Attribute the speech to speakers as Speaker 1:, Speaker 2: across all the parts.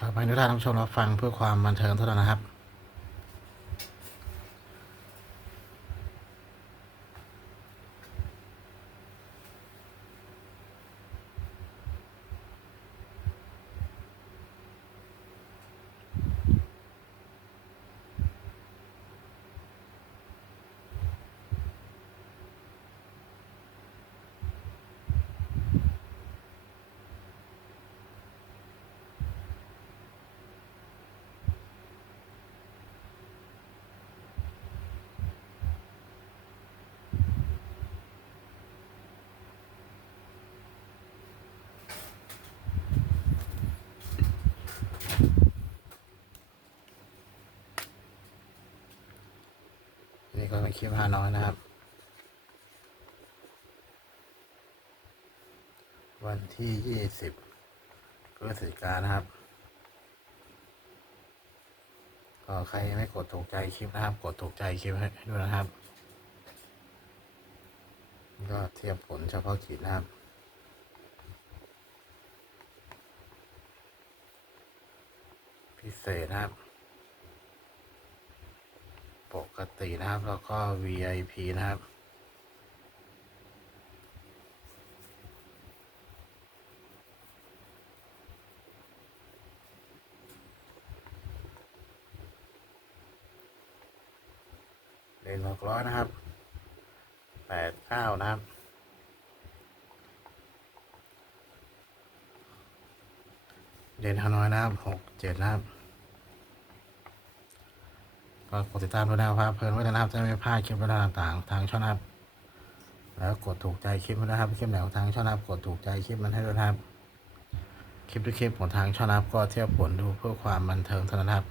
Speaker 1: ครับให้ทุกท่านรับชมรับฟังเพื่อความบันเทิงเท่านั้นนะครับ ก็เป็คลิปฮานอยนะครับ วันที่ยี่สิบพฤศจิกานะครับ ก็ใครไม่กดถูกใจคลิปนะครับ กดถูกใจคลิปให้ด้วยนะครับ ก็เทียบผลเฉพาะกิจนะครับพิเศษนะครับ กตินะครับ แล้วก็ VIP นะครับเลนหกร้อยนะครับแปดเก้านะครับเดนฮานอยนะครับหกเจ็ดนะครับ ก็กดติดตามด้วยนะครับเพลินไว้นะครับจะไม่พลาดคลิปวิดีโอต่างๆ ทางช่องนะครับแล้วกดถูกใจคลิปนะครับคลิปไหนของทางช่องนะครับกดถูกใจคลิปนั้นให้ด้วยนะครับ คลิปทุกคลิปของทางช่องนะครับก็เทียบผลดูเพื่อความบันเทิงเท่านั้นครับ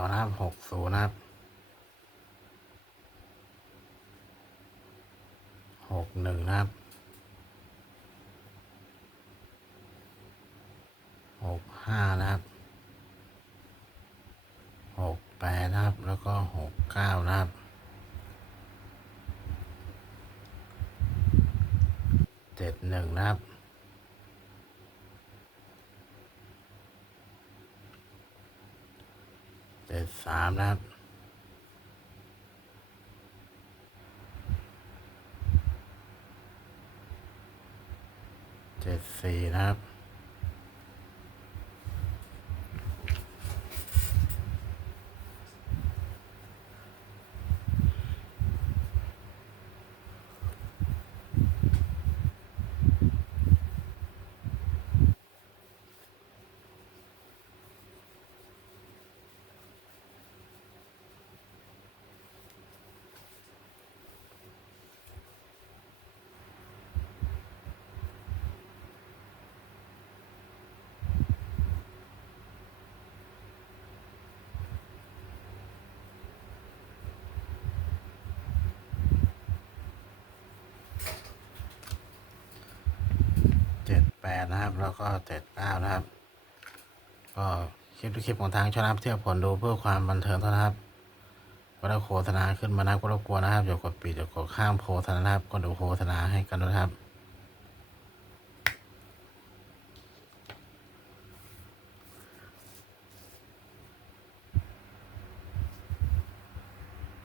Speaker 1: อนะครับหกศูนย์นะครับหกหนึ่งนะครับหกห้านะครับหกแปดนะครับ แล้วก็หกเก้านะครับเจ็ดหนึ่งนะครับ เจ็ดสามนะครับเจ็ดสี่นะครับ เจ็ด แปดนะครับ แล้วก็เจ็ดเก้านะครับ ก็คลิปทุกคลิปของทางช่องนับเที่ยวผลดูเพื่อความบันเทิงเท่านั้นครับก็ได้โฆษณาขึ้นมานะก็รบกวนนะครับอย่ากดปิดอย่ากดข้ามโฆษณานะครับก็ดูโฆษณาให้กันนะครับ